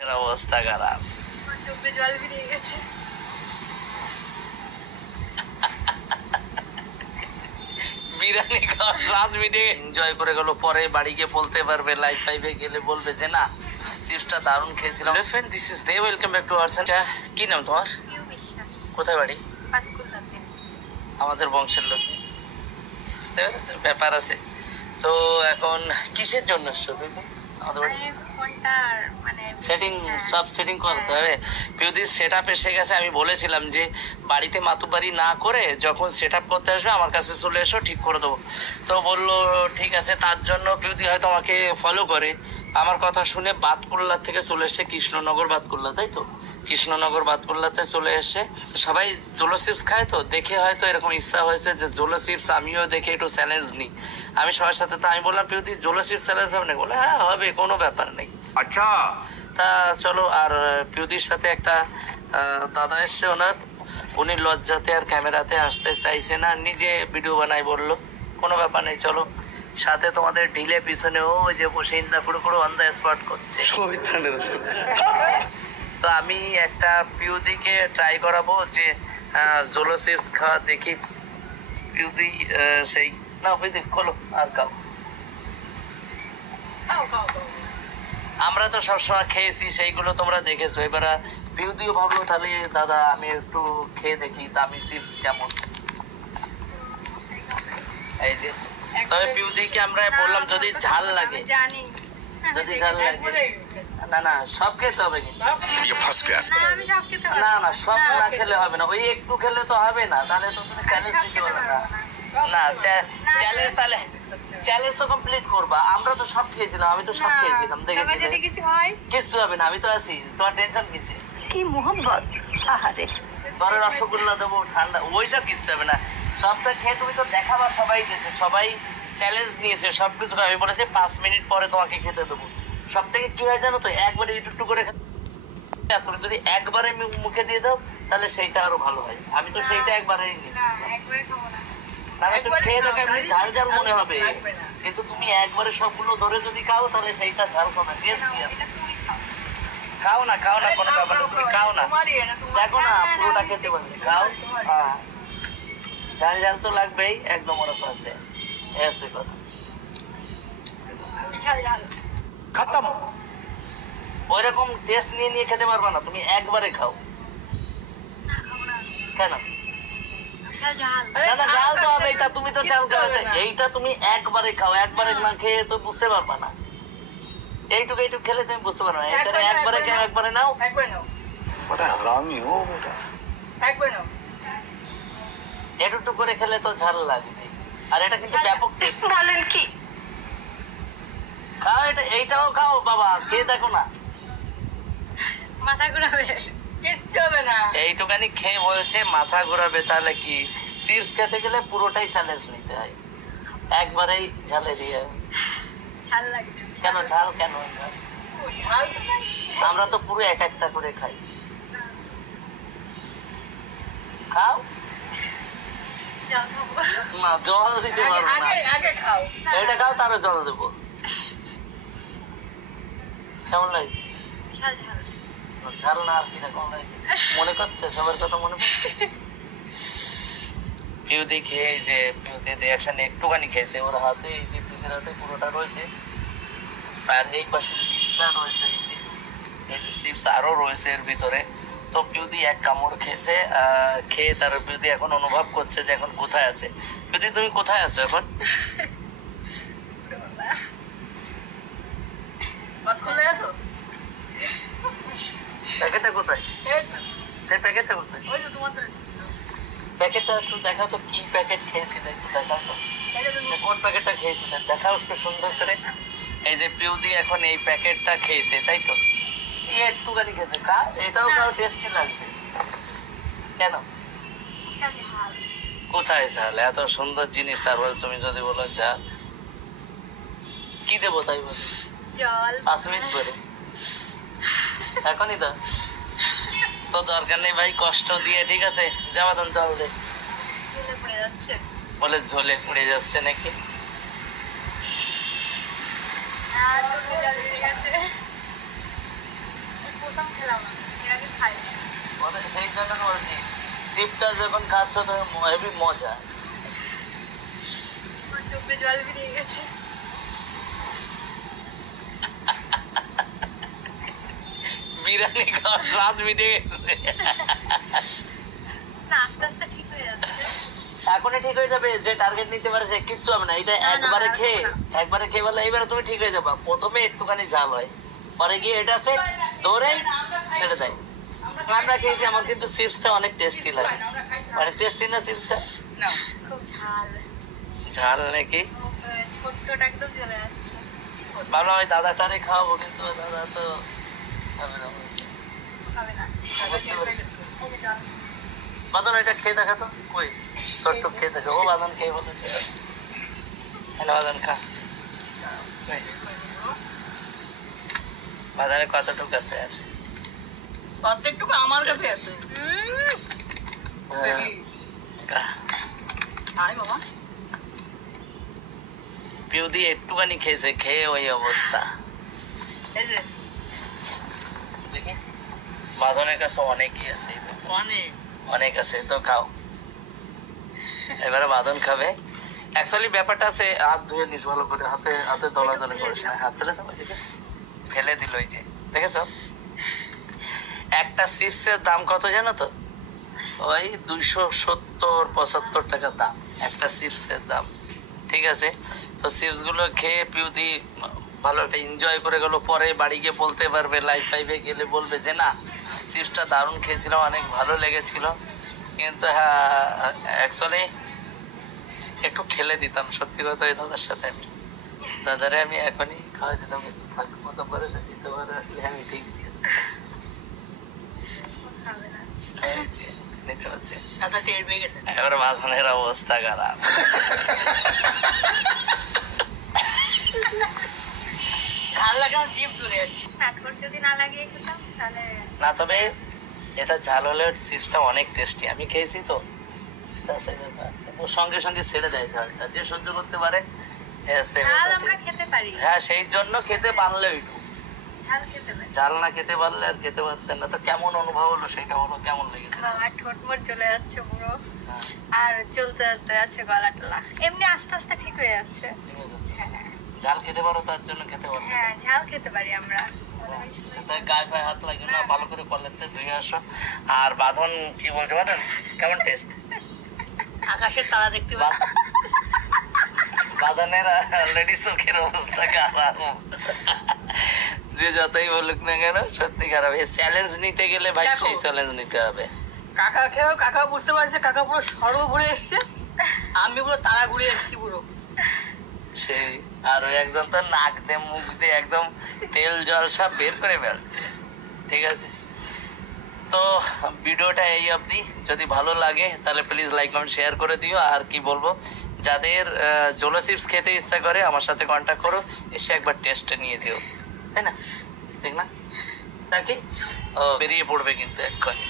অবস্থা খারাপ। চোখে জল বেরিয়ে গেছে। বিরিয়ানি খাওয়ার 7 মিনিট এনজয় করে গেল, পরে বাড়ি গিয়ে বলতে পারবে, লাইভ ফাইভে গেলে বলবে যে না চিপসটা দারুণ খেয়েছিলাম। ফ্রেন্ড, দিস ইজ দে, welcome back to our channel. কি নাম তোমার? পিউ বিশ্বাস। কোথায় বাড়ি? পাতকুল্লাতে। আমাদের বংশের লোক, বুঝতে পেরেছো ব্যাপার আছে। তো এখন কিসের জন্য এসছো তুমি আমাদের বাড়ি? ফোনটার মানে সেটিং সব সেটিং করতে হবে। পিউদির সেট আপ এসে গেছে। আমি বলেছিলাম যে বাড়িতে মাতুবাড়ি না করে যখন সেট আপ করতে আসবে আমার কাছে চলে এসো, ঠিক করে দেবো। তো বললো ঠিক আছে। তার জন্য পিউদি হয়তো আমাকে ফলো করে, আমার কথা শুনে বাতকুল্লা থেকে চলে এসে কৃষ্ণনগর বাতকুল্লা, তাই তো কৃষ্ণনগর বাতকুল্লাতে চলে এসে সবাই জোলো চিপস খায়, তো দেখে হয়তো এরকম ইচ্ছা হয়েছে যে জোলো চিপস আমিও দেখে একটু চ্যালেঞ্জ নিই। আমি সবার সাথে, তো আমি বললাম পিউদি জোলো চিপস চ্যালেঞ্জ হবে না? বলে হ্যাঁ হবে, কোনো ব্যাপার নেই। আচ্ছা, তা চলো। আর পিউদির সাথে একটা দাদা এসছে, ওনার উনি লজ্জাতে আর ক্যামেরাতে আসতে চাইছে না, নিজে ভিডিও বানাই বললো। কোনো ব্যাপার নেই, চলো। সাথে তোমাদের ঢিলে পিছনেও ওই যে বসে ইন্দা পুরো পুরো অন দ্য স্পট করছে। তো আমি একটা পিউদিকে ট্রাই করাবো যে জোলো চিপস খাওয়া দেখি। পিউদি সেই না পিউদি খোলো আর খাও। আমরা তো সবসময় খেয়েছি, সেইগুলো তোমরা দেখেছো। এবার পিউদিও ভাবলো তাহলে দাদা আমি একটু খেয়ে দেখি দামি চিপস কেমন। এই যে তবে পিউদিকে আমরা বললাম যদি ঝাল লাগে, জানি যদি ঝাল লাগে, না না সব খেতে হবে কিন্তু। আমি সব খেতে পারি না না সব না খেলে হবে না, ওই একটু খেলে তো হবে না, তাহলে তো তুমি চ্যালেঞ্জ দিতে পারবে না। না চ্যালেঞ্জ, তাহলে চ্যালেঞ্জ তো কমপ্লিট করবা। আমরা তো সব খেয়েছিলাম, আমি তো সব খেয়েছিলাম, দেখেছি। যদি কিছু হয় কিচ্ছু হবে না, আমি তো আছি, তোমার টেনশন কিসে? কি মোহাম্মত। আহারে ধরে রসগোল্লা দেবো ঠান্ডা, ওইসব কিচ্ছু হবে না। সবটা খেয়ে তুমি তো দেখাবা, সবাই যেতে, সবাই চ্যালেঞ্জ নিয়েছে সবকিছু। আমি বলেছি 5 মিনিট পরে তোমাকে খেতে দেবো। সব থেকে কি হয় জানো তো, একবারে একটু করে তুমি যদি একবারে মুখে দিয়ে দাও তাহলে সেইটা আরো ভালো হয়। আমি তো সেইটা একবারেই নিই। না একবারে খাবো না। না তুমি খেয়ে দেখো, এমনি ঝাল ঝাল মনে হবে, কিন্তু তুমি একবারে সবগুলো ধরে যদি খাও তাহলে সেইটা ঝাল হবে। টেস্ট কি আছে? খাও না কোনো ব্যাপার না, তুমি খাও না, দেখো না পুরোটা খেতে পারবে, খাও। হ্যাঁ ঝাল ঝাল তো লাগবেই, একদম ওরকম আছে, এসে কথা বিশাল ঝাল। খতম। ওইরকম টেস্ট নিয়ে নিয়ে খেতে পারবে না, তুমি একবারে খাও। কেন? বিশাল ঝাল। না না ঝাল তো হবে, এইটা তুমি তো ঝাল খাও, এইটা তুমি একবারে খাও, একবারে না খেয়ে তো বুঝতে পারবা না। এইটুকু খেলে তুমি বুঝতে পারবে না। এটা একবারে খেয়ে একবারে নাও। একবারে নাও। बड़ा हरामी हो बेटा। একবারে নাও। একটু করে খেলে তো ঝাল লাগবে, আর এটা কিন্তু ব্যাপক টেস্ট। বলেন কি? খাও এটা, এইটাও খাও বাবা, খেয়ে দেখো না। মাথা ঘুরাবে, কিচ্ছু হবে না। এইটুকানি খেয়ে বলছে মাথা ঘোরাবে, তাহলে কি? চিপস খেতে গেলে পুরোটাই চ্যালেঞ্জ নিতে হয়, একবারেই ঝালে দিয়ে। ঝাল লাগবে। কেন ঝাল কেন? ঝাল তো নাই। আমরা তো পুরো এক একটা করে খাই। খাও জল খাবো। না, জল দিতে পারবো না। আগে খাও। এটা খাও, তারও জল দেবো। কেমন লাগে? বিশাল ঝাল। ঝাল না আর কি কেমন লাগে মনে করছে? সবার কথা মনে পড়ছে। পিউদি খেয়ে, এই যে পিউদির রিয়াকশন একটুখানি খেয়েছে, ওর হাতে, এই যে পিউদির হাতে পুরোটা রয়েছে, আর এই পাশে চিপসটা রয়েছে, এই যে চিপস আরো রয়েছে এর ভিতরে। তো পিউদি এক কামড় খেয়েছে, খেয়ে তার পিউদি এখন অনুভব করছে যে এখন কোথায় আছে। পিউদি তুমি কোথায় আছো এখন? খুলে আসো। প্যাকেটটা কোথায়? সেই প্যাকেটটা কোথায়? ওই তো তোমাদের। প্যাকেটটা একটু দেখাও তো, কি প্যাকেট খেয়েছিলে একটু দেখাও তো, কোন প্যাকেটটা খেয়েছিলেন দেখাও একটু সুন্দর করে। এই যে পিউদি এখন এই প্যাকেটটা খেয়েছে, তাই তো? এই একটুখানি খেয়েছে, খা, এটাও খাও, টেস্টি লাগবে। কেন? বিশাল ঝাল। কোথায় ঝাল? এত সুন্দর জিনিস, তারপরে তুমি যদি বলো ঝাল। কি দেবো তাই বলো? জল। 5 মিনিট পরে, এখনই তো তো দরকার নেই ভাই কষ্ট দিয়ে, ঠিক আছে জামাদান জল দে। ঝুলে পড়ে যাচ্ছে। বলে ঝোলে পড়ে যাচ্ছে নাকি? চোখে জল বেরিয়ে গেছে। প্রথম খেলাম আমি, এর আগে খাই। সেই জন্য তো বলছি চিপটা যখন খাচ্ছ তো হেভি মজা। আমার চোখে জল বেরিয়ে গেছে। বিরিয়ানি খাওয়ার স্বাদ মিটে গেছে। না, আস্তে আস্তে ঠিক হয়ে যাচ্ছে। এখনই ঠিক হয়ে যাবে, যে টার্গেট নিতে পারে সে কিচ্ছু হবে না। এটা না, একবারে না, খেয়ে এখন একবারে খেয়ে বলে এইবারে তুমি ঠিক হয়ে যাবা। প্রথমে একটুখানি ঝাল হয়, পরে গিয়ে এটা আছে ধরে ছেড়ে দেয়। আমরা খেয়েছি, আমার কিন্তু চিপসটা অনেক টেস্টি লাগে। অনেক টেস্টি না চিপসটা? খুব ঝাল। ঝাল নাকি? ঠোঁটটা একদম জ্বলে যাচ্ছে। ভাবলাম ওই দাদাটারে খাওয়াবো, কিন্তু ওই দাদা তো খাবে না। খাবে না। বুঝতে পেরেছি। এই যে জল। বাদন এটা খেয়ে দেখা তো, কই তোর টুক খেয়ে দেখা। ও বাদন খেয়ে বলে হ্যালো বাদন খা। বাজারে কতটুক আছে আর? অর্ধেকটুকু আমার কাছে আছে। খা। আয় বাবা, পিউদি একটুখানি খেয়েছে, খেয়ে ওই অবস্থা। এই যে দেখি বাদনের কাছে অনেকই আছে, এই দেখো। অনেক অনেক আছে, তো খাও। এবারে বাদন খাবে। অ্যাকচুয়ালি ব্যাপারটা আছে, হাত ধুয়ে নিস ভালো করে, হাতে হাতে দলাদলি করিস না। হাত ফেলে দাও, এদিকে ফেলে দিল। ওই যে দেখেছো, একটা চিপসের দাম কত জানো তো? ওই 270-75 টাকা দাম একটা চিপসের দাম। ঠিক আছে, তো চিপস গুলো খেয়ে পিউদি ভালো একটা এনজয় করে গেল। পরে বাড়ি গিয়ে বলতে পারবে, লাইফ ফাইভে গেলে বলবে যে না চিপসটা দারুণ খেয়েছিলাম, অনেক ভালো লেগেছিল। কিন্তু হ্যাঁ, অ্যাকচুয়ালি একটু খেলে দিতাম, সত্যি কথা। ওই দাদার সাথে দাদারে আমি এখনই খাওয়াই দিতাম, কিন্তু থাকবে মতো পরে সে দিতে পারে আসলে আমি ঠিক দিয়ে খাবে না। এই যে, নিতে পারছি। দাদা টের পেয়ে গেছে। এবার বাঁধনের অবস্থা খারাপ। ঝাল লাগানো জিভ ধরে যাচ্ছে। না, ঠোঁট যদি না লাগিয়ে খেতাম তাহলে না, তবে এটা ঝাল হলেও চিপসটা অনেক টেস্টি। আমি খেয়েছি তো, that's এই ব্যাপার। কিন্তু সঙ্গে সঙ্গে ছেড়ে দেয় ঝালটা, যে সহ্য করতে পারে। ঝাল আমরা খেতে পারি। হ্যাঁ, সেই জন্য খেতে পারলে ওইটু। ঝাল খেতে পারি। ঝাল না খেতে পারলে আর খেতে পারতেন না। তো কেমন অনুভব হলো সেটা বলো, কেমন লেগেছে? আমার ঠোঁট মোট জ্বলে যাচ্ছে পুরো, হ্যাঁ, আর চলতে চলতে যাচ্ছে গলা টলা। এমনি আস্তে আস্তে ঠিক হয়ে যাচ্ছে। ঠিক আছে। হ্যাঁ, ঝাল খেতে পারো তার জন্য খেতে পারো। হ্যাঁ, ঝাল খেতে পারি আমরা। তাই গায়ে ফায়ে হাত লাগে না, ভালো করে কলেজে ধুয়ে আসো। আর বাঁধন কি বলছে বাঁধন, কেমন টেস্ট? আকাশের তারা দেখতে পাচ্ছি। বাঁধনের অলরেডি চোখের অবস্থা খারাপ। যে যতই বলুক না কেন, সত্যি খারাপ। এই চ্যালেঞ্জ নিতে গেলে ভাই দেখো। সেই চ্যালেঞ্জ নিতে হবে। কাকা খেয়েও কাকা বুঝতে পারছে, কাকা পুরো স্বর্গ ঘুরে এসছে, আমি পুরো তারা ঘুরে এসছি পুরো। সেই আর ওই একজন তো নাক দিয়ে মুখ দিয়ে একদম তেল জল সব বের করে ফেলছে। ঠিক আছে, তো ভিডিওটা এই অবধি। যদি ভালো লাগে তাহলে প্লিজ লাইক কমেন্ট শেয়ার করে দিও। আর কি বলবো, যাদের জোলো চিপস খেতে ইচ্ছা করে আমার সাথে কন্ট্যাক্ট করো, এসে একবার টেস্টে নিয়ে যেও, তাই না? ঠিক না? নাকি বেরিয়ে পড়বে কিন্তু এক্ষুনি।